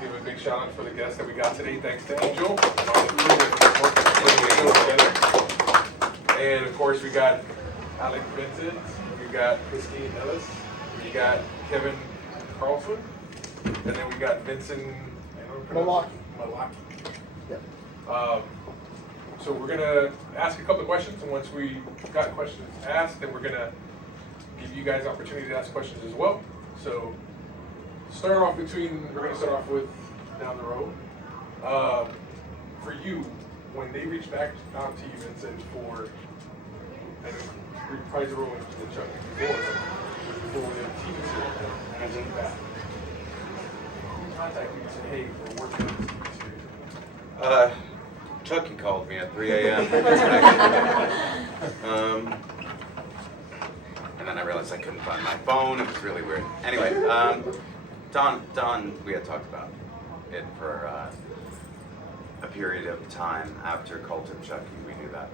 give a big shout out for the guests that we got today. Thanks to Angel and all the crew that worked together. And of course, we got Alec Vincent, we got Christine Ellis, we got Kevin Carlson, and then we got Vincent Malaki. Yep. So we're gonna ask a couple of questions, and once we got questions asked, then we're gonna give you guys the opportunity to ask questions as well. So we're gonna start off with down the road. For you, when they reached back out to you and said and we probably the role in the Chucky before the TV series, and then back. Who contacted you and said, hey, we're working on this TV series? Chucky called me at 3 a.m. And then I realized I couldn't find my phone. It was really weird. Anyway, Don, we had talked about it for a period of time after Cult of Chucky. We knew that.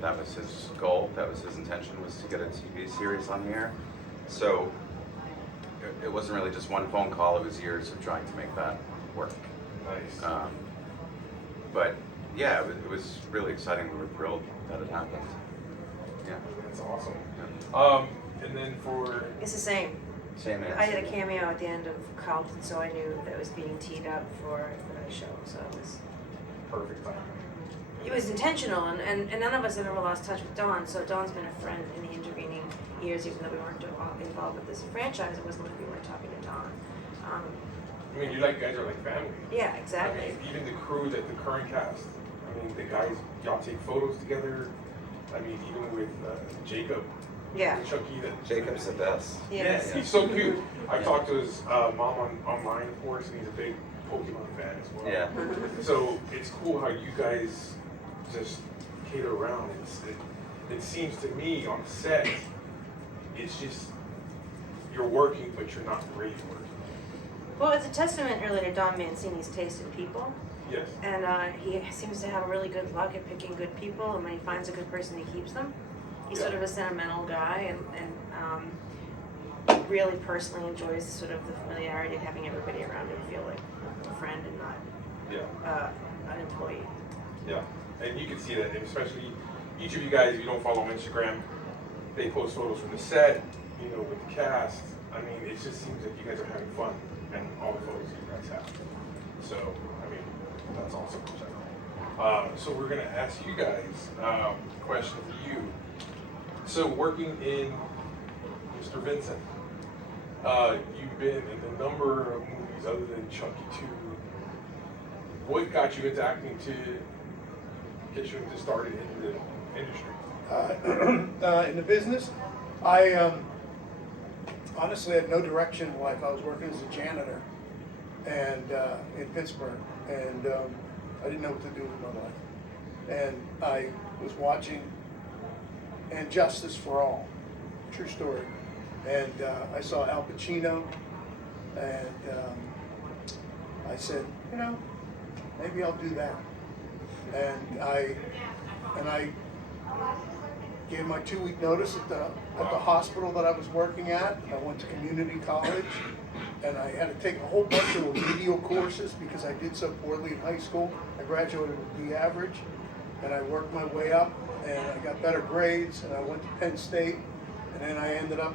That was his goal. That was his intention, was to get a TV series on the air. So it wasn't really just one phone call. It was years of trying to make that work. Nice. But yeah, it was really exciting. We were thrilled that it happened. Yeah. That's awesome. And then for... It's the same. Same answer. I did a cameo at the end of Carlton, so I knew that it was being teed up for the show. So it was perfect time. It was intentional, and none of us have ever lost touch with Don. So Don's been a friend in the intervening years, even though we weren't involved with this franchise. It wasn't like we weren't talking to Don. I mean, you guys are like family. Yeah, exactly. I mean, even the crew, the current cast. I mean, the guys, y'all take photos together. I mean, even with Jacob. Yeah. Chucky. Jacob's the best. Yes, he's so cute. I talked to his mom online, of course, and he's a big Pokemon fan as well. Yeah. So it's cool how you guys just cater around. It seems to me on set, it's just you're working, but you're not really working. Well, it's a testament really to Don Mancini's taste in people. Yes. And he seems to have really good luck at picking good people, and when he finds a good person, he keeps them. He's sort of a sentimental guy, and really personally enjoys sort of the familiarity of having everybody around him feel like a friend and not an employee. Yeah, and you can see that, and especially each of you guys, if you don't follow on Instagram, they post photos from the set, with the cast. I mean, it just seems like you guys are having fun, and all the photos you guys have. So, I mean, that's awesome. So we're gonna ask you guys a question for you. So working in Mr. Vincent, you've been in a number of movies other than Chucky 2. What got you into acting to get you into started in the industry? In the business, I honestly had no direction in life. I was working as a janitor and in Pittsburgh, and I didn't know what to do with my life. And I was watching And Justice for All, true story. And I saw Al Pacino, and I said, maybe I'll do that. And I gave my 2-week notice at the hospital that I was working at. I went to community college, and I had to take a whole bunch of remedial courses because I did so poorly in high school. I graduated with B average, and I worked my way up, and I got better grades, and I went to Penn State, and then I ended up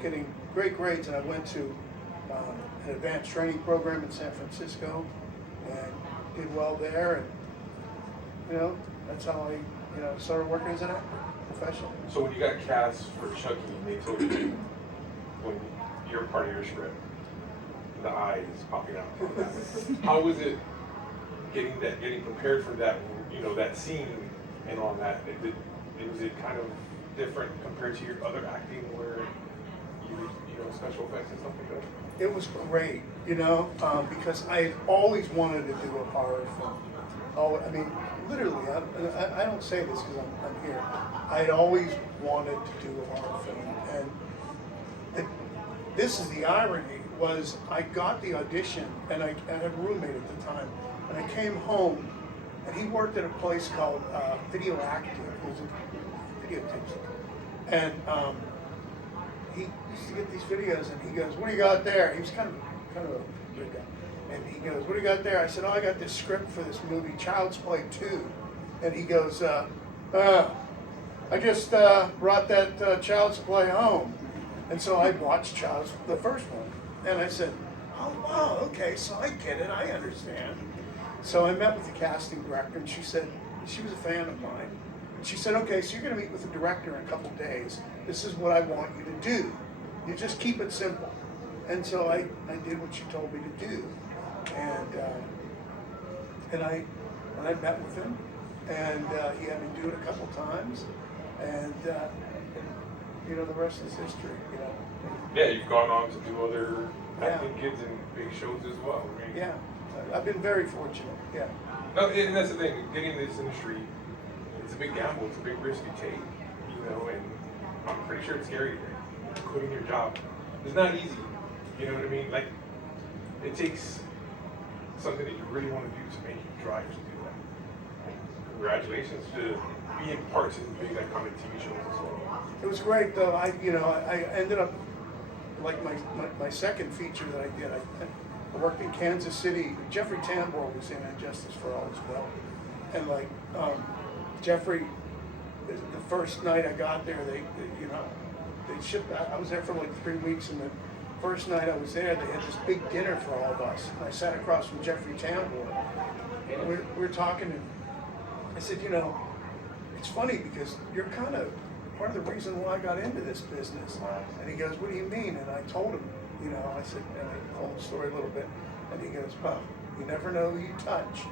getting great grades, and I went to an advanced training program in San Francisco, and did well there, and that's how I started working as an actor professionally. So when you got cast for Chucky, they told you when you're part of your script, the eye is popping out. How was it getting prepared for that, that scene and all that? Was it kind of different compared to your other acting where special effects and stuff like that? It was great, because I had always wanted to do a horror film. Oh, I mean, literally, I don't say this because I'm here. I had always wanted to do a horror film, and this is the irony, was I got the audition, and I had a roommate at the time, and I came home, and he worked at a place called Video Active. It was a videotapes. And he used to get these videos, and he goes, "What do you got there?" He was kind of a weird guy. And he goes, what do you got there? I said, oh, I got this script for this movie, Child's Play 2. And he goes, I just brought that Child's Play home. And so I watched the first one. And I said, oh, wow, okay, so I get it, I understand. So I met with the casting director, and she said, she was a fan of mine. She said, okay, so you're going to meet with the director in a couple days. This is what I want you to do. You just keep it simple. And so I did what she told me to do. And I met with him, and he had me do it a couple times. And you know, the rest is history, you know. Yeah, you've gone on to do other acting gigs and big shows as well. I mean, Yeah, I've been very fortunate, yeah. no, and that's the thing, getting in this industry, it's a big gamble, it's a big risk you take, you know, and I'm pretty sure it's scary, quitting your job. It's not easy, you know what I mean? Like, it takes something that you really want to do to make you drive to do that. And congratulations to being parts of the big iconic TV shows as well. It was great though. I ended up, like my second feature that I did, I worked in Kansas City. Jeffrey Tambor was in Justice for All as well. And like Jeffrey, the first night I got there, they shipped, I was there for like 3 weeks, and the first night I was there, they had this big dinner for all of us. And I sat across from Jeffrey Tambor. And we're talking, and I said, you know, it's funny because you're kind of part of the reason why I got into this business. And he goes, what do you mean? And I told him, you know, I said, and I told the story a little bit. And he goes, well, you never know who you touch.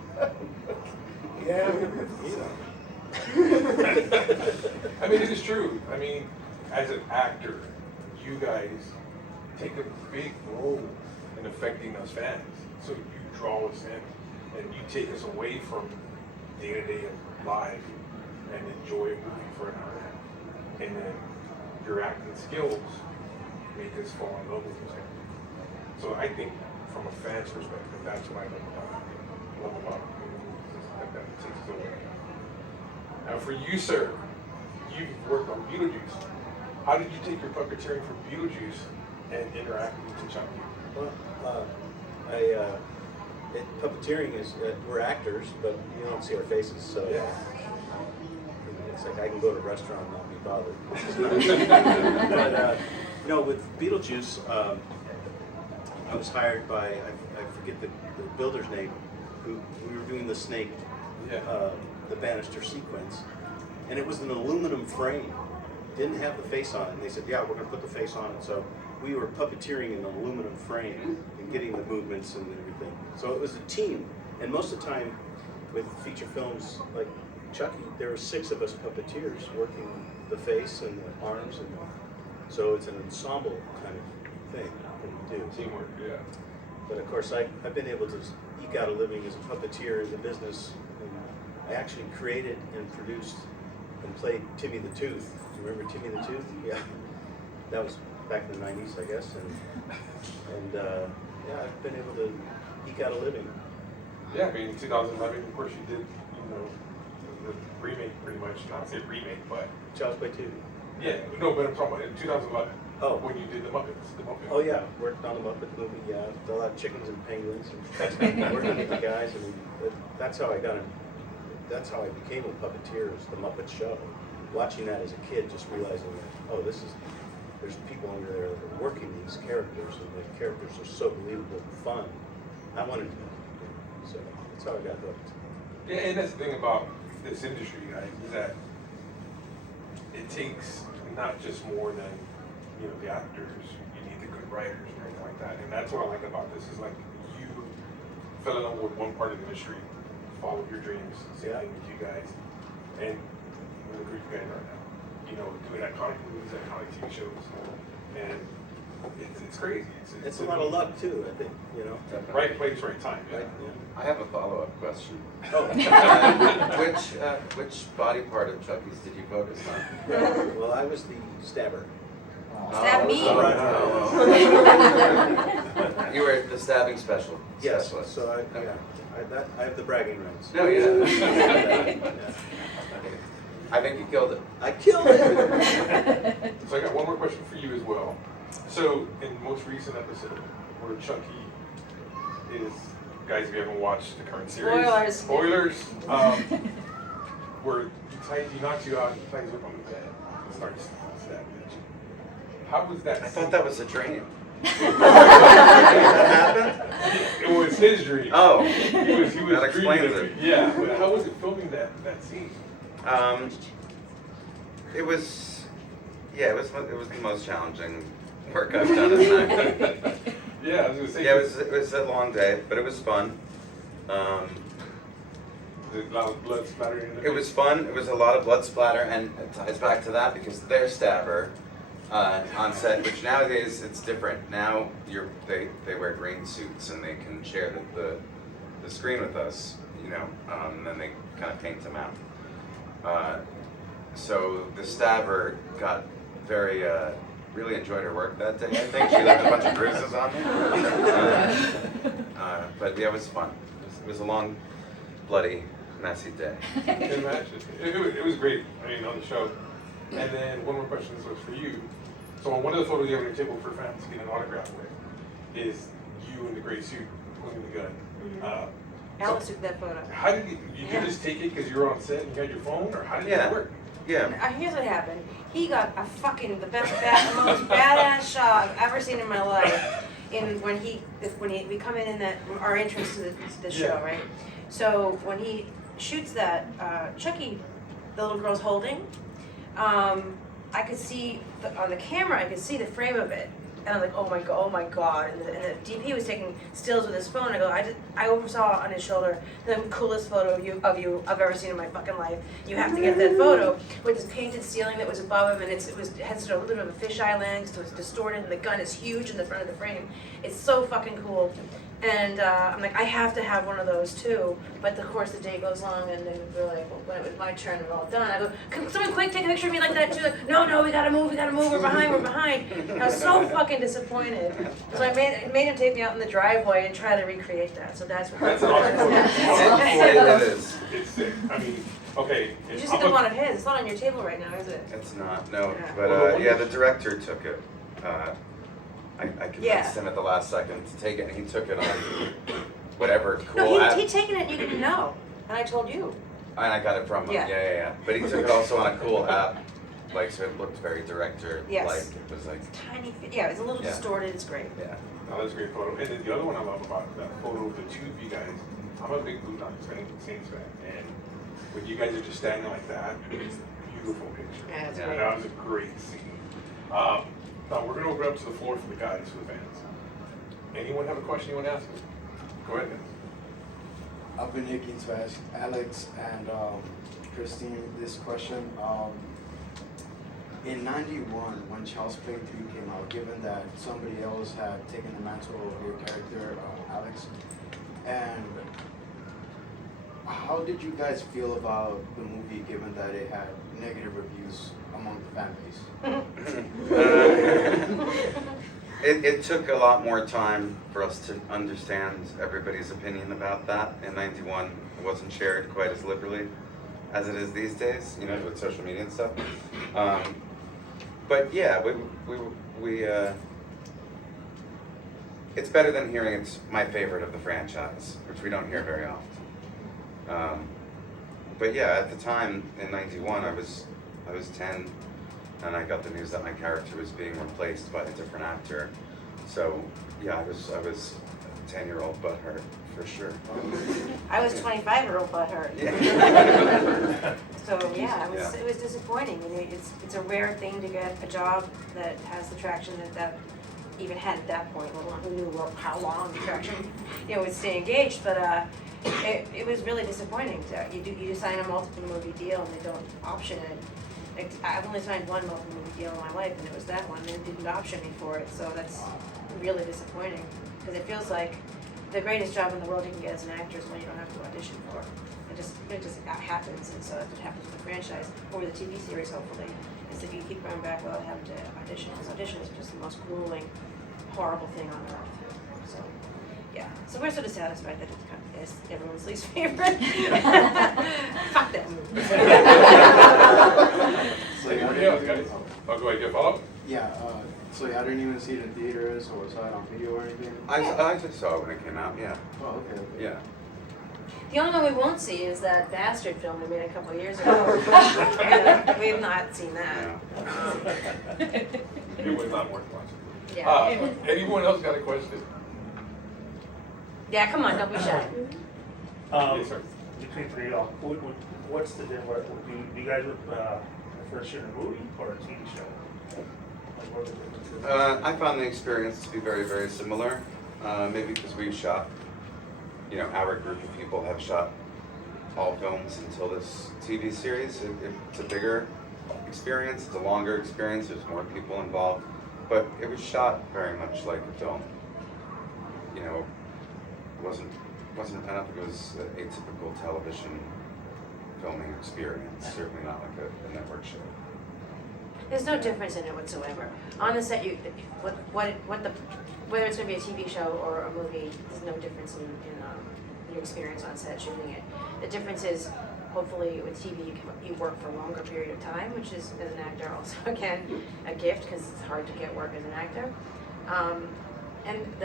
Yeah. I mean, it is true. I mean, as an actor, you guys take a big role in affecting us fans. So you draw us in, and you take us away from day-to-day life and enjoy a movie for an hour. And then your acting skills make us fall in love with this character. So I think from a fan's perspective, that's what I love about movies, that takes us away. Now for you, sir, you've worked on Beetlejuice. How did you take your puppeteering from Beetlejuice and interacting to Chucky? Well, puppeteering is, we're actors, but you don't see our faces, so Yeah. it's like I can go to a restaurant and not be bothered. But no, with Beetlejuice, I was hired by, I forget the builder's name, who we were doing the snake, the banister sequence, and it was an aluminum frame. Didn't have the face on it. And they said, yeah, we're going to put the face on it. So we were puppeteering an aluminum frame and getting the movements and everything. So it was a team. And most of the time with feature films like Chucky, there were 6 of us puppeteers working the face and the arms. And so it's an ensemble kind of thing that we do. Teamwork, yeah. But of course, I've been able to eke out a living as a puppeteer in the business. And I actually created and produced and played Timmy the Tooth. Do you remember Timmy the Tooth? Yeah, that was back in the 90s, I guess. And yeah, I've been able to eke out a living. Yeah, I mean, in 2011, of course, you did, you know, the remake pretty much. Not say remake, but Child's Play 2. yeah, no, but I'm talking about in 2011. Oh. When you did the Muppets. Oh yeah, worked on the Muppet movie. Yeah, a lot of chickens and penguins, and working with the guys. I mean, that's how I got in. That's how I became a puppeteer. Was the Muppet Show. Watching that as a kid, just realizing that there's people under there that are working these characters, and the characters are so believable and fun. I wanted to be. So that's how I got hooked. Yeah, and that's the thing about this industry, guys, is that it takes not just more than, you know, the actors. You need the good writers and everything like that. And that's what I like about this, is like you fell in love with one part of the industry, followed your dreams, same thing with you guys, and look where you guys are now. You know, doing iconic movies, iconic TV shows, and it's crazy. It's a lot of luck too, I think. You know. Right place, right time. Yeah. Right, yeah. I have a follow-up question. Oh. Which body part of Chucky's did you focus on? Well, I was the stabber. Stab me. You were the stabbing specialist. Yes. So I have the bragging rights. No, yeah. Yeah. I think you killed it. I killed it. So I got one more question for you as well. So in the most recent episode where Chucky is guys, if you haven't watched the current series. Spoilers. Spoilers. Where he knocks you out and he ties you up on the bed and starts stabbing at you. How was that? I thought that was a dream. that happened? It was his dream. Oh, He was that explains dreaming it. Yeah, but how was it filming that scene? It was, yeah, it was the most challenging work I've done in time. Yeah, I was gonna say. Yeah, it was a long day, but it was fun. There's a lot of blood splattering in the It was fun. It was a lot of blood splatter, and it ties back to that because their stabber on set, which nowadays it's different. Now they wear green suits and they can share the screen with us, you know, and then they kind of paint them out. So the stabber got very, really enjoyed her work that day, I think. She left a bunch of bruises on me. But yeah, it was fun. It was a long, bloody, messy day. I can imagine. It was great, I mean, on the show. And then one more question, this was for you. So on one of the photos you have on your table for fans to get an autograph with is you in the gray suit holding the gun. Alex took that photo. How did you just take it because you were on set and you had your phone, or how did it work? Yeah. Here's what happened. He got the most badass shot I've ever seen in my life. When we come in that our entrance to the show, right? So when he shoots that, Chucky, the little girl's holding. I could see on the camera. I could see the frame of it, and I'm like, oh my god! And the DP was taking stills with his phone. I oversaw on his shoulder the coolest photo of you I've ever seen in my fucking life. You have to get that photo with this painted ceiling that was above him, and it had sort of a little bit of a fisheye lens, so it's distorted, and the gun is huge in the front of the frame. It's so fucking cool. And I'm like, I have to have one of those too. But of course, the day goes long, and they're like, well, when it was my turn, we're all done. I go, can someone quick take a picture of me like that too? Like, no, we gotta move, we're behind. And I was so fucking disappointed. So I made him take me out in the driveway and try to recreate that. So that's what. That's an awesome photo. It is. It's sick. I mean, okay. You just took one of his. It's not on your table right now, is it? It's not, no. Yeah. But yeah, the director took it. I convinced him at the last second to take it, and he took it on whatever cool No, app. he'd taken it and you didn't know. And I told you. And I got it from him. Yeah. But he took it also on a cool app, like, so it looked very director-like. Yes. It was like, Tiny, it's a little distorted. It's great. yeah. Oh, that's a great photo. And then the other one I love about that photo of the two of you guys, I'm a big Blue Lions fan, Saints fan, and when you guys are just standing like that, it's a beautiful picture. Yeah, it's Yeah. great. That was a great scene. Now we're gonna open up to the floor for the guys, for the fans. Anyone have a question you want to ask me? Go ahead, man. I've been looking to ask Alex and Christine this question. In '91, when Child's Play 3 came out, given that somebody else had taken the mantle of your character, Alex, and how did you guys feel about the movie, given that it had negative reviews among the fan base? It took a lot more time for us to understand everybody's opinion about that. In '91, it wasn't shared quite as liberally as it is these days, you know, with social media and stuff. But yeah, we it's better than hearing it's my favorite of the franchise, which we don't hear very often. But yeah, at the time in '91, I was 10. And I got the news that my character was being replaced by a different actor. So yeah, I was a 10-year-old butthurt for sure. I was 25-year-old butthurt. Yeah. So yeah, it was disappointing. I mean, it's a rare thing to get a job that has the traction that even had at that point. Let alone who knew how long the traction would stay engaged. But it was really disappointing. You sign a multiple movie deal and they don't option it. I've only signed one multi-movie deal in my life, and it was that one, and it didn't option me for it, so that's really disappointing, because it feels like the greatest job in the world you can get as an actor is one you don't have to audition for. It just happens, and so that's what happens with the franchise, or the TV series, hopefully, is that you keep going back without having to audition, because audition is just the most grueling, horrible thing on earth. So, yeah. So we're sort of satisfied that it's everyone's least favorite. Fuck that movie. Anybody else, guys? Oh, go ahead, you have a follow-up? Yeah, so I didn't even see it in theaters or saw it on video or anything? I just saw it when it came out, yeah. Oh, okay. Yeah. The only one we won't see is that Bastard film we made a couple of years ago. We have not seen that. It was not worth watching. Yeah. Anyone else got a question? Yeah, come on, don't be shy. Yes, sir. Between three of y'all, what's the difference? Do you guys prefer shooting a movie or a TV show? Like, what are the differences? I found the experience to be very, very similar. Maybe because we've shot, our group of people have shot all films until this TV series. It's a bigger experience, it's a longer experience, there's more people involved, but it was shot very much like a film. It I don't think it was a typical television filming experience, certainly not like a network show. There's no difference in it whatsoever. On the set, whether it's going to be a TV show or a movie, there's no difference in your experience on set shooting it. The difference is, hopefully with TV, you work for a longer period of time, which is, as an actor, also again a gift because it's hard to get work as an actor.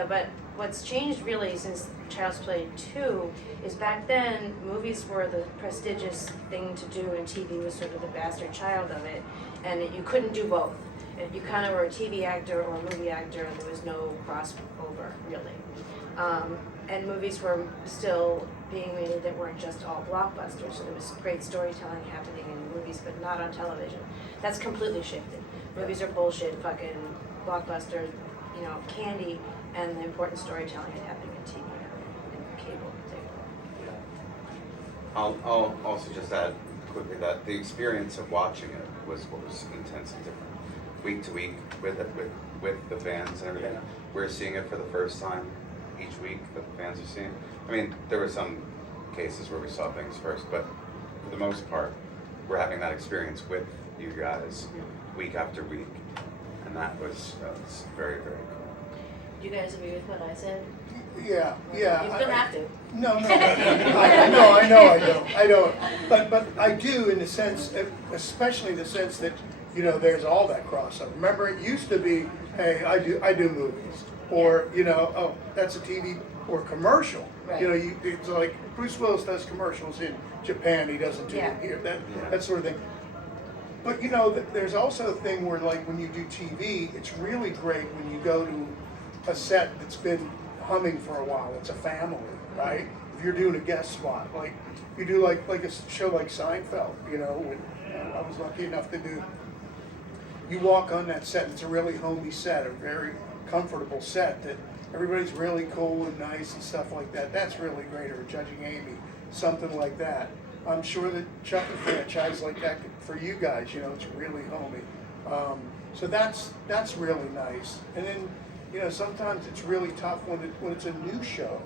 But what's changed really since Child's Play 2 is back then movies were the prestigious thing to do and TV was sort of the bastard child of it, and you couldn't do both. If you kind of were a TV actor or a movie actor, there was no crossover really. And movies were still being made that weren't just all blockbusters, so there was great storytelling happening in movies but not on television. That's completely shifted. Movies are bullshit, fucking blockbusters, candy, and the important storytelling is happening in TV and cable in particular. I'll also just add quickly that the experience of watching it was what was intensely different. Week to week with the fans and everything. Yeah. We're seeing it for the first time each week that the fans are seeing. I mean, there were some cases where we saw things first, but for the most part, we're having that experience with you guys week after week. And that was very, very cool. Do you guys agree with what I said? Yeah. You don't have to. No, I don't. But I do in the sense, especially the sense that, there's all that crossover. Remember, it used to be, hey, I do movies. Or, oh, that's a TV or commercial. Right. It's like Bruce Willis does commercials in Japan, he doesn't do it here, that sort of thing. But there's also a thing where, like, when you do TV, it's really great when you go to a set that's been humming for a while. It's a family, right? If you're doing a guest spot, like you do like a show like Seinfeld, when I was lucky enough to do. You walk on that set, it's a really homey set, a very comfortable set that everybody's really cool and nice and stuff like that. That's really great. Or Judging Amy, something like that. I'm sure that Chucky franchise like that for you guys, it's really homey. So that's really nice. And then, sometimes it's really tough when it's a new show,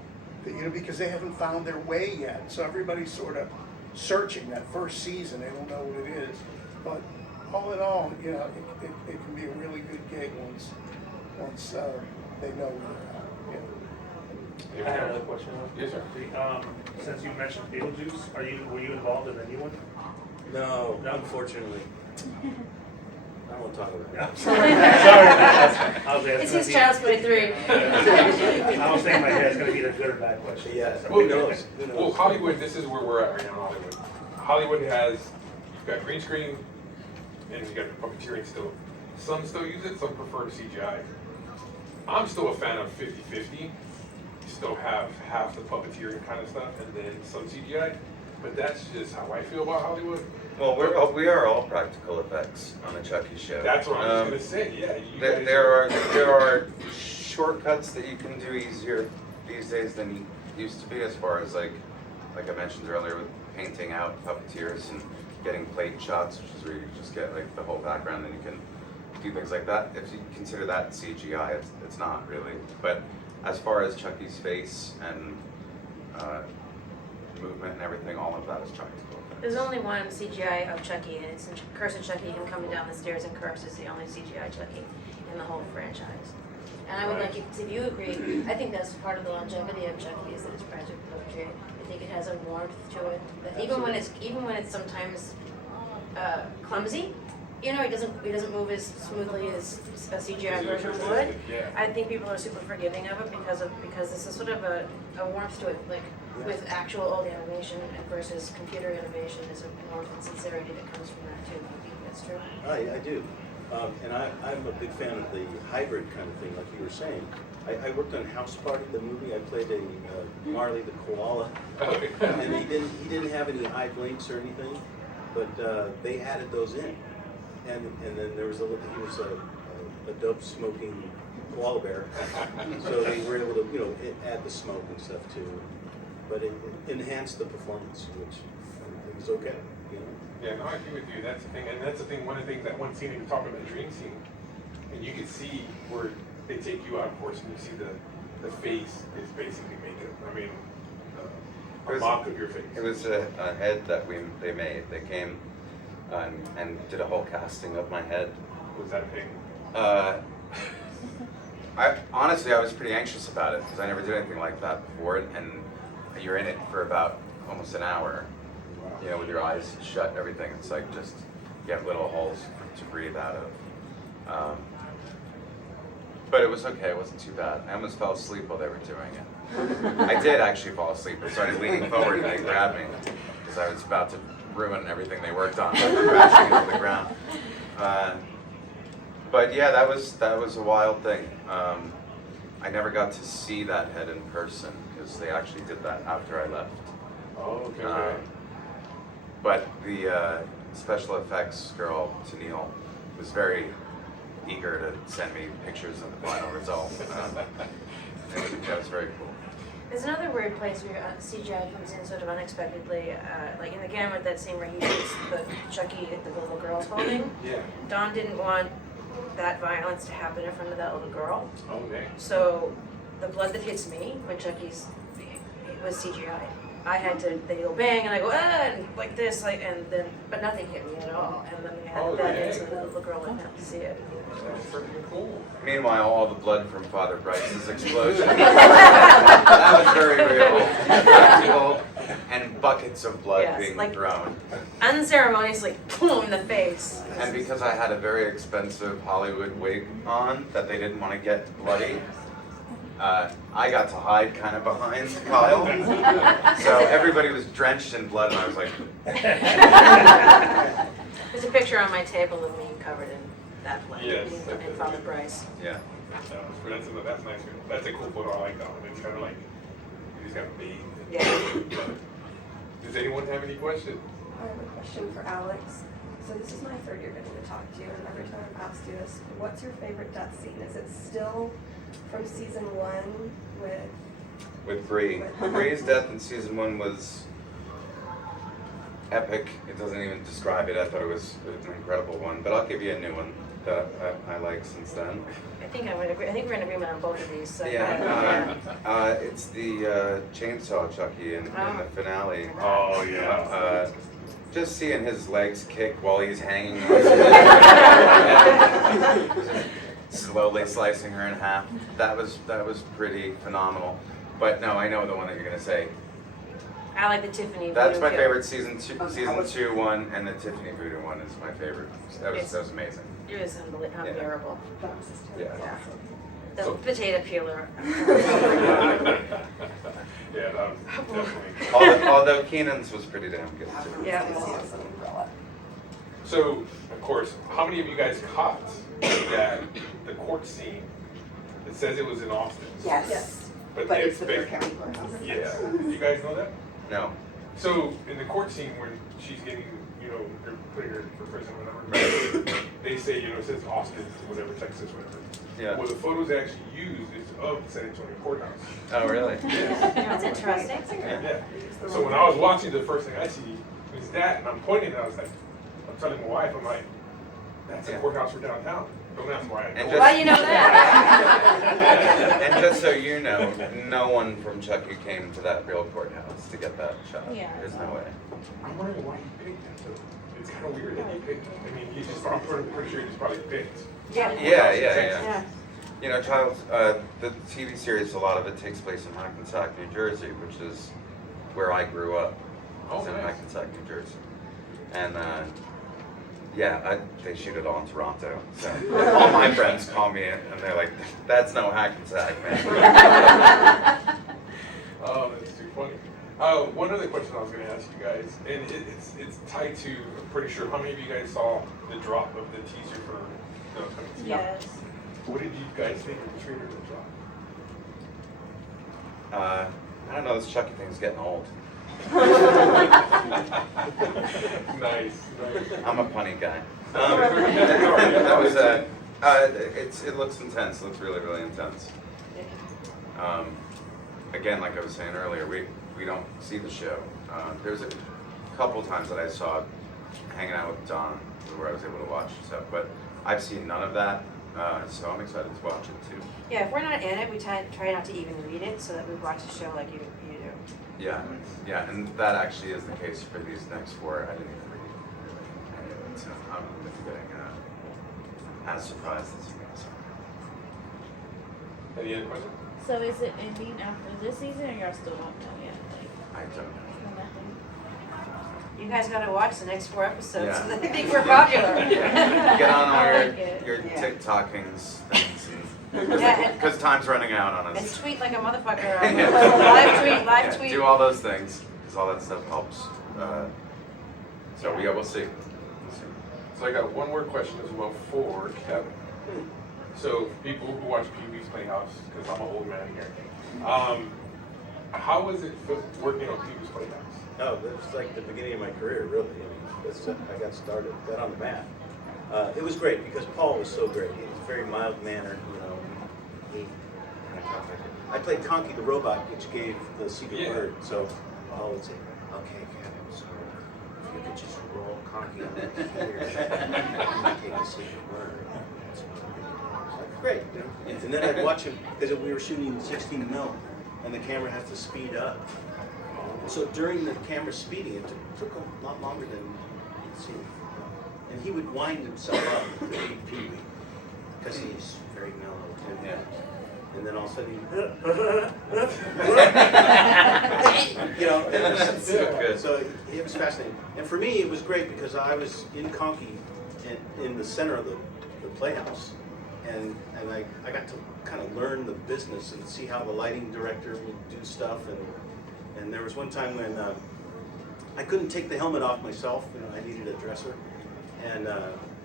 because they haven't found their way yet. So everybody's sort of searching that first season. They don't know what it is. But all in all, it can be a really good gig once they know where they're at. I have another question. Yes, sir. Since you mentioned Beetlejuice, were you involved in the new one? No, unfortunately. I won't talk about it. Sorry. It's his Child's Play 3. I was saying in my head it's going to be the good or bad question. Yeah. Well, Who knows? Well, Hollywood, this is where we're at right now in Hollywood. Hollywood you've got green screen, and you got puppeteering still. Some still use it, some prefer CGI. I'm still a fan of 50-50. You still have half the puppeteering kind of stuff, and then some CGI. But that's just how I feel about Hollywood. Well, we are all practical effects on the Chucky show. That's what I was gonna say. Yeah, you guys There are shortcuts that you can do easier these days than you used to be, as far as like I mentioned earlier, with painting out puppeteers and getting plate shots, which is where you just get like the whole background, and you can do things like that. If you consider that CGI, it's not really. But as far as Chucky's face and movement and everything, all of that is practical. There's only one CGI of Chucky, and it's in Curse of Chucky, him coming down the stairs in Curse is the only CGI Chucky in the whole franchise. And I would like if you agree, I think that's part of the longevity of Chucky is that it's practical puppetry. I think it has a warmth to it. That even when it's sometimes clumsy, you know, he doesn't move as smoothly as a CGI version would. Yeah. I think people are super forgiving of it because this is sort of a warmth to it, like with actual old animation versus computer animation. There's a warmth and sincerity that comes from that too. I think that's true. I do. And I'm a big fan of the hybrid kind of thing, like you were saying. I worked on House Party, the movie. I played a Marley the koala, and he didn't have any eye blinks or anything, but they added those in, and then there was he was a dope smoking koala bear, so they were able to add the smoke and stuff too, but it enhanced the performance, which I think is okay. Yeah, no, I agree with you. That's the thing, and that's the thing. One of the things that one scene you were talking about, the dream scene, and you can see where they take you out, of course, and you see the face is basically makeup. I mean, a mock of your face. It was a head that they made. They came and did a whole casting of my head. Was that a thing? Honestly, I was pretty anxious about it because I never did anything like that before, and you're in it for about almost an hour. You know, with your eyes shut and everything. It's like just, you have little holes to breathe out of. But it was okay, it wasn't too bad. I almost fell asleep while they were doing it. I did actually fall asleep. I started leaning forward and they grabbed me because I was about to ruin everything they worked on by crashing into the ground. But yeah, that was a wild thing. I never got to see that head in person because they actually did that after I left. Oh, okay. But the special effects girl, Tennille, was very eager to send me pictures of the final result. That was very cool. There's another weird place where CGI comes in sort of unexpectedly, like in the Gamut, that scene where he shoots the Chucky that the little girl's holding. Yeah. Don didn't want that violence to happen in front of that little girl. Okay. So the blood that hits me when Chucky's was CGI. I had to, they go bang, and I go, and like this, but nothing hit me at all. And then we added that in so the little girl wouldn't have to see it. That's freaking cool. Meanwhile, all the blood from Father Bryce's explosion. That was very real. Practical, and buckets of blood being thrown. Unceremoniously, boom, in the face. And because I had a very expensive Hollywood wig on that they didn't want to get bloody, I got to hide kind of behind Kyle. So everybody was drenched in blood, and I was like... There's a picture on my table of me covered in that blood. Yes. And Father Bryce. Yeah. That's nice. That's a cool photo. I like that one. It's kind of like, you just got to bathe. Yeah. Does anyone have any questions? I have a question for Alex. So this is my third year getting to talk to you, and every time I've asked you this, what's your favorite death scene? Is it still from season 1 With Bree. Bree's death in season 1 was epic. It doesn't even describe it. I thought it was an incredible one. But I'll give you a new one that I like since then. I think we're in agreement on both of these. So It's the chainsaw Chucky in the finale. Oh, yeah. Just seeing his legs kick while he's hanging. Slowly slicing her in half. That was pretty phenomenal. But no, I know the one that you're gonna say. I like the Tiffany. That's my Voodoo favorite season 2 one, and the Tiffany Voodoo one is my favorite. That was amazing. It was unbearable. Yeah. The potato peeler. Yeah, that was definitely. Although Keenan's was pretty damn good too. Yeah. So, of course, how many of you guys caught that the court scene? It says it was in Austin. Yes. But it's the been- Bexar County Courthouse. Yeah. You guys know that? No. So, in the court scene when she's getting, they're putting her for prison or whatever, they say, it says Austin, whatever, Texas, whatever. Yeah. Well, the photos they actually used is of the San Antonio courthouse. Oh, really? That's interesting. Yeah. So when I was watching, the first thing I see is that, and I'm pointing, and I was like, I'm telling my wife, I'm like, that's the courthouse for downtown. Don't ask why I know. And Why do you know that? And just so you know, no one from Chucky came to that real courthouse to get that shot. Yeah. There's no way. I'm wondering why he picked that though. It's kind of weird that he picked. I mean, I'm pretty sure he's probably picked. Yeah. The TV series, a lot of it takes place in Hackensack, New Jersey, which is where I grew up. Oh, in nice. Hackensack, New Jersey. And They shoot it all in Toronto. So all my friends call me and they're like, "That's no hack and sack, man." Oh, that's too funny. One other question I was going to ask you guys, and it's tied to, I'm pretty sure, how many of you guys saw the drop of the teaser for the upcoming season? Yes. What did you guys think of the trailer that dropped? I don't know. This Chucky thing's getting old. Nice. I'm a punny guy. That was it looks intense. It looks really, really intense. Again, like I was saying earlier, we don't see the show. There's a couple times that I saw it hanging out with Don where I was able to watch stuff, but I've seen none of that, so I'm excited to watch it too. Yeah, if we're not in it, we try not to even read it so that we watch the show like you do. Yeah, and that actually is the case for these next 4. I didn't even read any of it, so I'm getting as surprised as you guys are. Any other questions? So is it ending after this season, or y'all still don't know yet? I don't know. Nothing. You guys gotta watch the next 4 episodes Yeah. so that they think we're popular. Get on all I like it. your Yeah. TikTokings things, Yeah, because time's running out on and us. tweet like a motherfucker. Yeah. Live Yeah, tweet. do all those things, because all that stuff helps. So we'll see. So I got one more question as well for Kevin. So people who watch Pee-wee's Playhouse, because I'm an old man here, how was it working on Pee-wee's Playhouse? Oh, that was like the beginning of my career, really. I mean, I got started, got on the map. It was great because Paul was so great. He was very mild-mannered, you know. I played Conky the robot, which gave the secret word. So Paul would say, "Okay, Kevin, so if you could just roll Conky on here, and take the secret word." Great, you know. And then I'd watch him because we were shooting 16 mil, and the camera has to speed up. So during the camera speeding, it took a lot longer than you'd see. And he would wind himself up with the big Pee-wee because he's very mellow too. Yeah. And then all of a sudden he, you know, and so it was fascinating. And for me, it was great because I was in Conky, in the center of the playhouse. And I got to kind of learn the business and see how the lighting director would do stuff. And there was one time when I couldn't take the helmet off myself. You know, I needed a dresser. And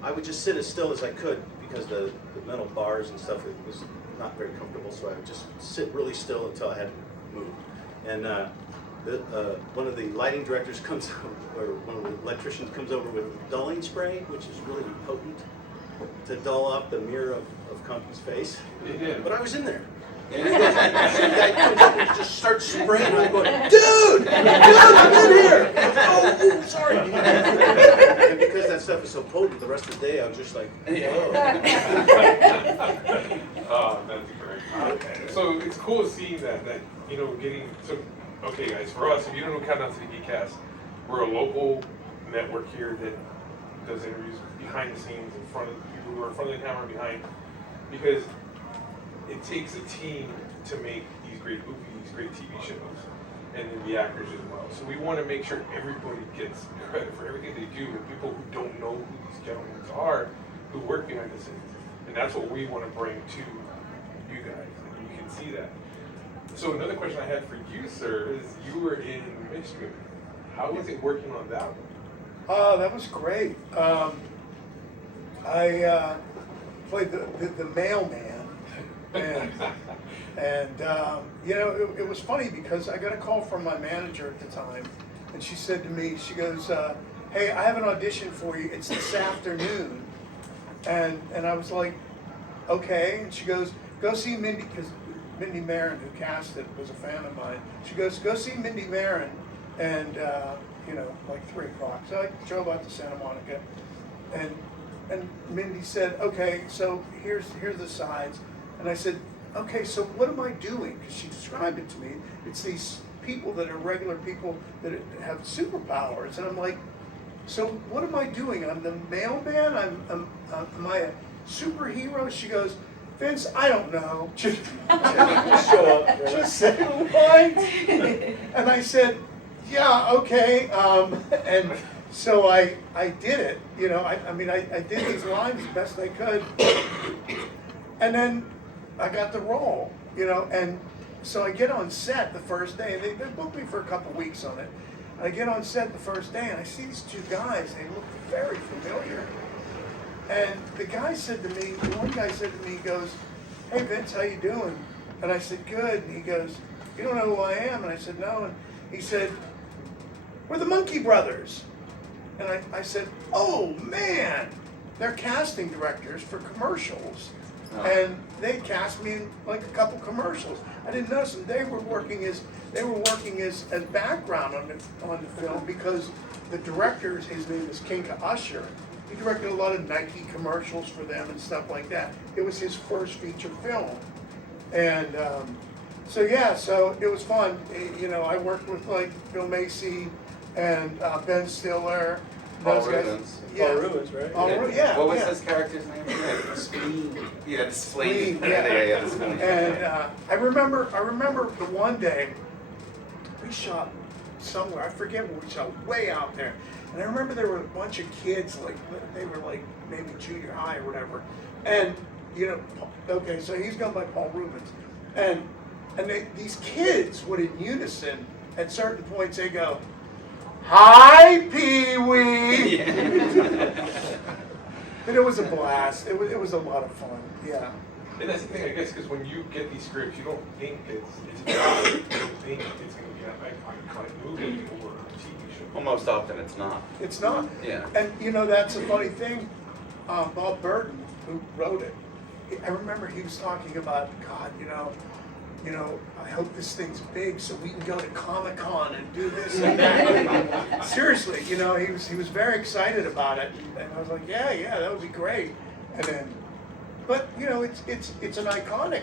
I would just sit as still as I could because the metal bars and stuff, it was not very comfortable. So I would just sit really still until I had to move. And one of the lighting directors comes, or one of the electricians comes over with dulling spray, which is really potent, to dull up the mirror of Conky's face. Yeah. But I was in there. And the guy comes up and just starts spraying, and I'm going, dude, I'm in here. Oh, sorry. And because that stuff is so potent, the rest of the day I was just like, oh. Oh, that's great. So it's cool seeing that you know, getting so. Okay, guys, for us, if you don't know Countdown to the Geekcast, we're a local network here that does interviews behind the scenes, in front of people who are in front of the camera, behind, because it takes a team to make these great movies, great TV shows, and then the actors as well. So we want to make sure everybody gets credit for everything they do, and people who don't know who these gentlemen are, who work behind the scenes. And that's what we want to bring to you guys, and you can see that. So another question I had for you, sir, is you were in Michigan. How was it working on that one? That was great. I played the mailman, and you know, it was funny because I got a call from my manager at the time, and she said to me, she goes, "Hey, I have an audition for you. It's this afternoon," and I was like, "Okay," and she goes, "Go see Mindy," because Mindy Marin, who cast it, was a fan of mine. She goes, "Go see Mindy Marin," and you know, like 3 o'clock. So I drove out to Santa Monica, and Mindy said, "Okay, so here's the sides," and I said, "Okay, so what am I doing?" Because she described it to me. It's these people that are regular people that have superpowers, and I'm like, "So what am I doing? I'm the mailman. Am I a superhero?" She goes, "Vince, I don't know. Just show up. Just say the lines." And I said, "Yeah, okay." And So I did it, you know, I mean, I did these lines as best I could. And then I got the role, you know, and so I get on set the first day, and they booked me for a couple weeks on it. And I get on set the first day, and I see these two guys, they look very familiar. And the guy said to me, one guy said to me, he goes, "Hey Vince, how you doing?" And I said, "Good." And he goes, "You don't know who I am?" And I said, "No." And he said, "We're the Monkey Brothers." And I said, "Oh man, they're casting directors for commercials." And they cast me in like a couple commercials. I didn't notice them. They were working as background on the film because the director, his name is Kinka Usher. He directed a lot of Nike commercials for them and stuff like that. It was his first feature film, and so it was fun. You know, I worked with like Bill Macy and Ben Stiller. Paul those guys. Rubens. Yeah. Paul Rubens, right? Yeah. What was yeah. his character's name? Spleen. Yeah, the spleen. Yeah. The spleen. And I remember the one day we shot somewhere. I forget where we shot. Way out there. And I remember there were a bunch of kids, like they were like maybe junior high or whatever. And you know, okay, so he's gone by Paul Rubens, and these kids would in unison at certain points they go, "Hi, Pee Wee." And it was a blast. It was a lot of fun. Yeah. And that's the thing, I guess, because when you get these scripts, you don't think it's a job. You don't think it's going to be an iconic movie or a TV show. Well, most often it's not. It's not. Yeah. And you know, that's a funny thing. Bob Burton, who wrote it, I remember he was talking about, God, you know, I hope this thing's big so we can go to Comic-Con and do this and that. Seriously, you know, he was very excited about it, and I was like, yeah, that would be great. And then, but you know, it's an iconic.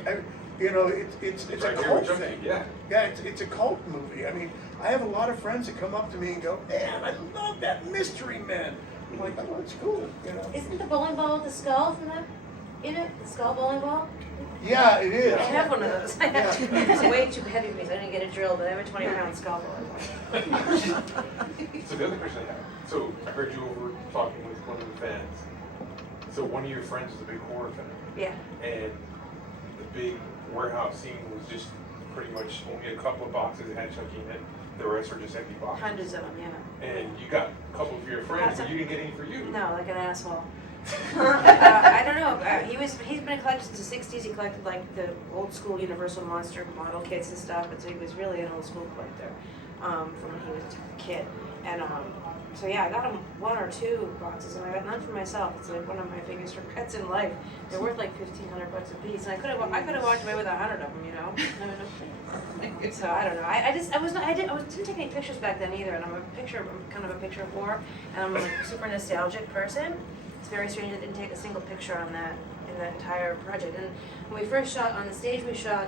It's a Right here cult with Chucky, thing. yeah. Yeah, it's a cult movie. I mean, I have a lot of friends that come up to me and go, "Man, I love that Mystery Men." I'm like, "Oh, it's cool," you know. Isn't the bowling ball with the skull from that in it? The skull bowling ball? Yeah, it is. I have one of those. I have two. It's way too heavy for me, so I didn't get it drilled, but I have a 20-pound skull. So the other question I have, so I heard you over talking with one of the fans. So one of your friends is a big horror fan, Yeah. and the big warehouse scene was just pretty much only a couple of boxes that had Chucky in it. The rest were just empty boxes. Hundreds of them, yeah. And you got a couple for your friends, but you didn't get any for you. No, like an asshole. I don't know. He's been a collector since the '60s. He collected like the old school Universal Monster model kits and stuff. But so he was really an old school collector from when he was a kid. And so yeah, I got him one or two boxes, and I got none for myself. It's like one of my biggest regrets in life. They're worth like $1,500 a piece, and I could have walked away with 100 of them, you know. So I don't know. I didn't take any pictures back then either, and I'm kind of a picture whore, and I'm a super nostalgic person. It's very strange I didn't take a single picture on that in that entire project. And when we first shot on the stage, we shot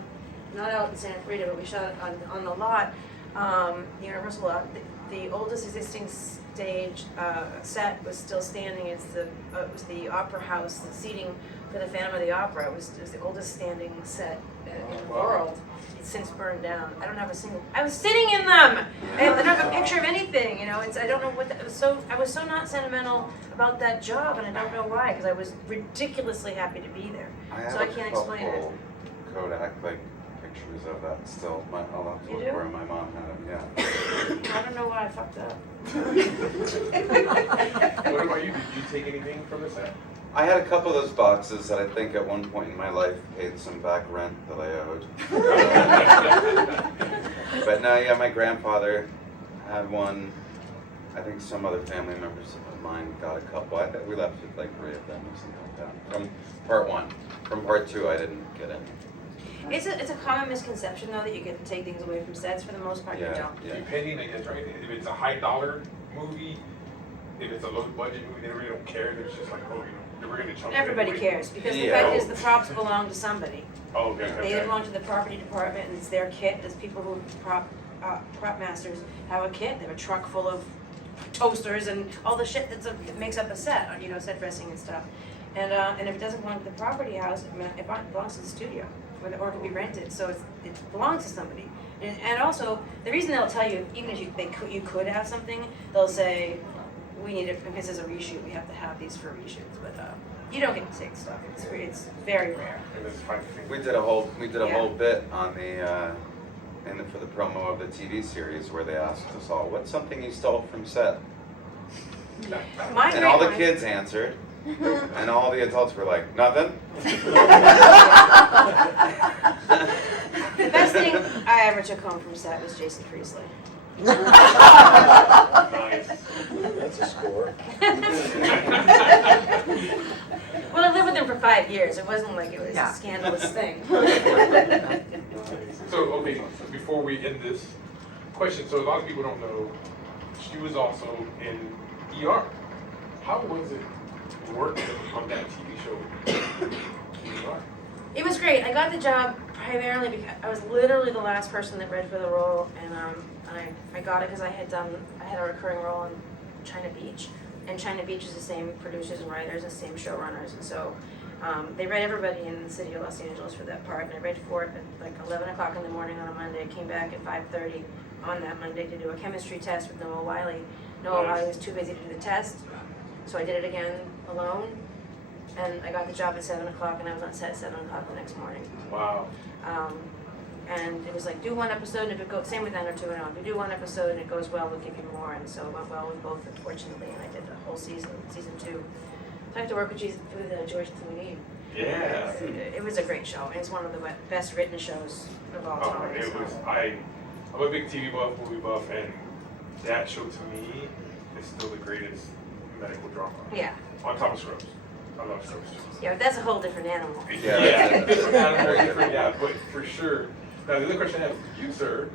not out in Santa Clarita, but we shot on the lot, the Universal lot. The oldest existing stage set was still standing. It was the Opera House, the seating for the Phantom of the Opera. It was the oldest standing set in the world. It's since burned down. I don't have a single. I was sitting in them. I don't have a picture of anything. You know, I don't know what. I was so not sentimental about that job, and I don't know why, because I was ridiculously happy to be there. So I can't explain it. Kodak pictures of that still. I'll have to You look do? where my mom had them. Yeah. I don't know why I fucked up. What about you? Did you take anything from the set? I had a couple of those boxes that I think at one point in my life paid some back rent that I owed. But no, yeah, my grandfather had one. I think some other family members of mine got a couple. I think we left with like 3 of them or something like that. From part 1. From part 2, I didn't get any. It's a common misconception though that you get to take things away from sets. For the most part, you don't. Yeah. Depending, I guess, right? If it's a high dollar movie, if it's a low budget movie, they really don't care. They're just like, oh, you know, we're gonna chunk it Everybody away. cares because the Yeah. fact is the props belong to somebody. Oh, okay. They belong to the property department, and it's their kit. There's people who prop masters have a kit. They have a truck full of toasters and all the shit that makes up a set, you know, set dressing and stuff. And if it doesn't belong to the property house, it belongs to the studio, or it can be rented. So it belongs to somebody. And also, the reason they'll tell you, even if you could have something, they'll say, we need it, because it's a reshoot, we have to have these for reshoots, but, you don't get to take stuff, it's very rare. And it's fine. We did a whole Yeah. whole bit on for the promo of the TV series where they asked us all, what's something you stole from set? My And great all the one- kids answered, and all the adults were like, nothing. The best thing I ever took home from set was Jason Priestley. That's a score. Well, I lived with him for 5 years, it wasn't like it was a scandalous thing. So, okay, before we end this question, so a lot of people don't know, she was also in ER. How was it working on that TV show? ER? It was great. I got the job primarily because I was literally the last person that read for the role, and I got it because I had a recurring role in China Beach, and China Beach is the same producers and writers and same showrunners, and so they read everybody in the city of Los Angeles for that part, and I read for it at like 11 o'clock in the morning on a Monday. I came back at 5:30 on that Monday to do a chemistry test with Noah Wiley. Noah Wiley was too busy to do the test, so I did it again alone. And I got the job at 7 o'clock, and I was on set at 7 o'clock the next morning. Wow. And it was like, do one episode, and if it goes, same with 90210, if you do one episode and it goes well, we'll give you more. And so it went well with both, unfortunately, and I did the whole season 2. So I have to work with George Clooney. Yeah. It was a great show, and it's one of the best written shows of all Oh, time. it so. was, I'm a big TV buff, movie buff, and that show to me is still the greatest medical drama. Yeah. On top of Scrubs. I love Scrubs too. Yeah, but that's a whole different animal. Yeah. Different animal, different, yeah, but for sure. Now, the other question I have for you, sir,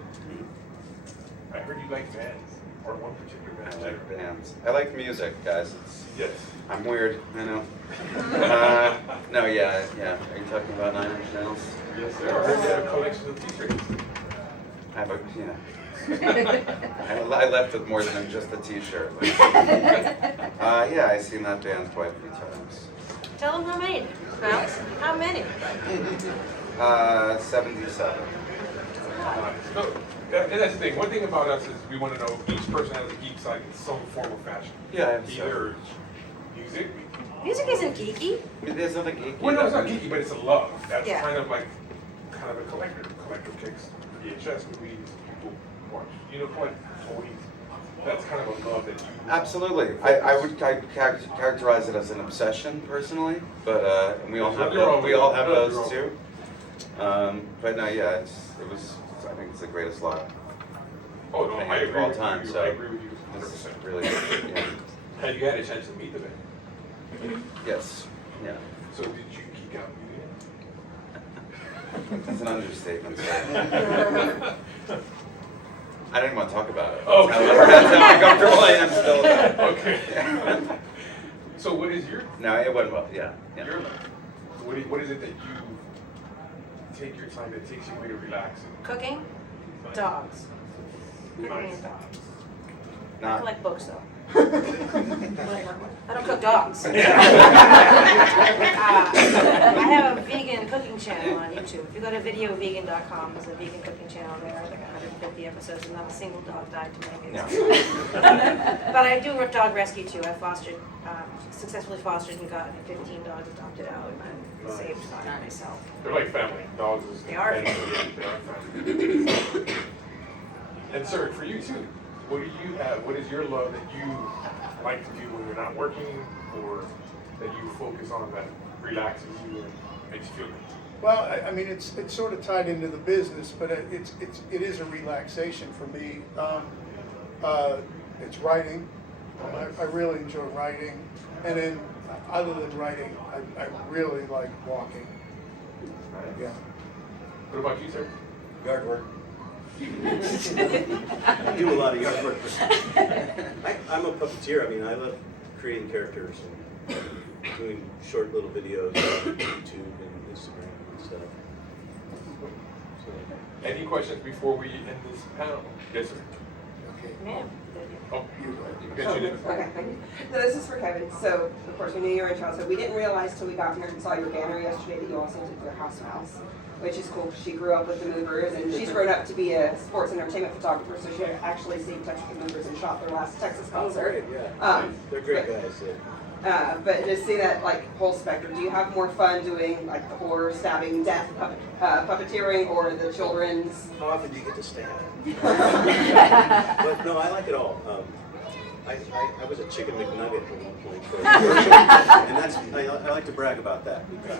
I heard you like bands, or one particular I band. like bands. I like music, guys. Yes. I'm weird, I know. No, yeah. Are you talking about 9 Inch Nails? Yes, sir. I heard you had a collection of t-shirts. I have I left with more than just a t-shirt. Yeah, I've seen that band quite a few times. Tell them how many. Well, how many? 77. So, and that's the thing. One thing about us is we want to know each person has a geek side in some form of fashion. Yeah, I have Either music. Music isn't geeky. There's nothing geeky. Well, no, it's not about it. geeky, but it's a love. That's Yeah. kind of a collector. Collector kicks VHS movies. People watch unicorn toys. That's kind of a love that you. Absolutely. I would characterize it as an obsession personally, but we all have those too. But no, yeah, I think it's the greatest love. Oh no, thing I of agree all with time. you. So I agree with you it's 100%. really good. Yeah. Had you had a chance to meet the band? Yes. Yeah. So did you geek out meeting That's an understatement. Sir. I didn't want to talk about it. Okay. That's how uncomfortable I am still about it. Okay. So what is your No, it went well. Yeah. your what is it that you take your time that takes you away to relax? Cooking? Dogs. Cooking Nice. and dogs. I Not. collect books though. I don't cook dogs. I have a vegan cooking channel on YouTube. If you go to videovegan.com, there's a vegan cooking channel there, like 150 episodes, and not a single dog died to make it. No. But I do dog rescue too. I successfully fostered and got 15 dogs adopted out, and I saved 5 myself. They're like family. Dogs is They are. and, yeah, they are family. And sir, for you too, what do you have? What is your love that you like to do when you're not working, or that you focus on that relaxes you and makes you feel good? Well, I mean, it's sort of tied into the business, but it is a relaxation for me. It's writing. I really enjoy writing, and then other than writing, I really like walking. Yeah. What about you, sir? Yard work. I do a lot of yard work. I'm a puppeteer. I mean, I love creating characters and doing short little videos on YouTube and Instagram and stuff. So, Any questions before we end this panel? Yes, sir. Okay. Yeah. Oh, You go. you can get you in. Okay, thank you. So this is for Kevin. So, of course, we knew you were in childhood. We didn't realize till we got here and saw your banner yesterday that you also did your house mouse, which is cool. She grew up with the movers, and she's grown up to be a sports and entertainment photographer, so she actually stayed in touch with the movers and shot their last Texas concert. Yeah. They're great guys. But just see that like whole spectrum. Do you have more fun doing like the horror, stabbing, death, puppeteering, or the children's? How often do you get to stand? But no, I like it all. I was a chicken McNugget at one point for a commercial, and I like to brag about that because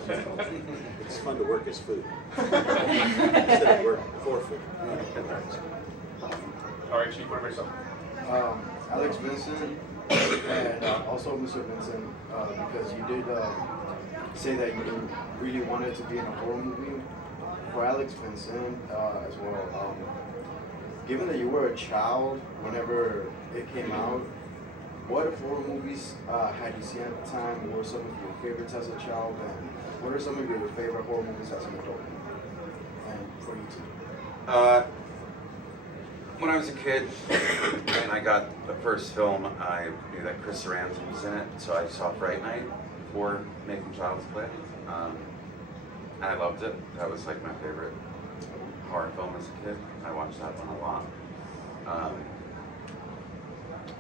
it's fun to work as food instead of work for food. All right, Chief, what about yourself? Alex Vincent and also Mr. Vincent, because you did say that you really wanted to be in a horror movie. For Alex Vincent as well, given that you were a child whenever it came out, what horror movies had you seen at the time? What were some of your favorites as a child? And what are some of your favorite horror movies as an adult? And for you too. When I was a kid and I got the first film, I knew that Chris Sarandon was in it, so I saw Fright Night before making Child's Play. And I loved it. That was like my favorite horror film as a kid. I watched that one a lot.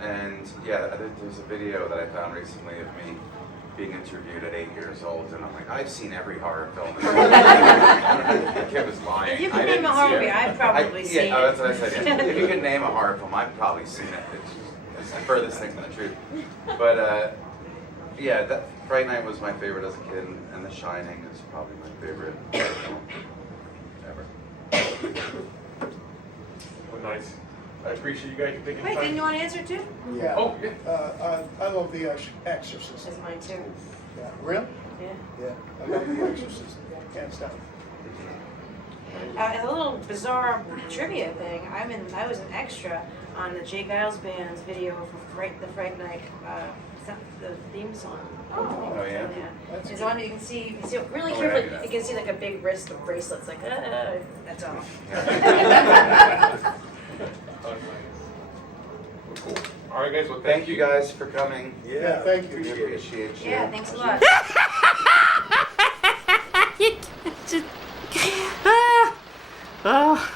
And yeah, there's a video that I found recently of me being interviewed at 8 years old, and I'm like, I've seen every horror film. The kid was lying. If you I can name didn't a see horror it. movie, I've probably seen Yeah, it. that's what I said. Yeah. If you could name a horror film, I've probably seen it. It's the furthest thing from the truth. But yeah, that Fright Night was my favorite as a kid, and The Shining is probably my favorite horror film ever. Oh, nice. I appreciate you guys for taking the Wait, time. didn't you want to answer too? Yeah. Oh, yeah. I love The Exorcist. That's mine too. Yeah. Real? Yeah. Yeah. I love The Exorcist. Hands down. A little bizarre trivia thing. I was an extra on the Jay Giles Band's video for the Fright Night, the theme song. Oh, yeah? Yeah. It's on. You can see it really Oh, carefully. yeah. You can see like a big wrist of bracelets. Like, that's all. Cool. All right, guys. Well, Thank you guys for coming. Yeah, thank you. We appreciate you. Yeah. Thanks a lot. Oh.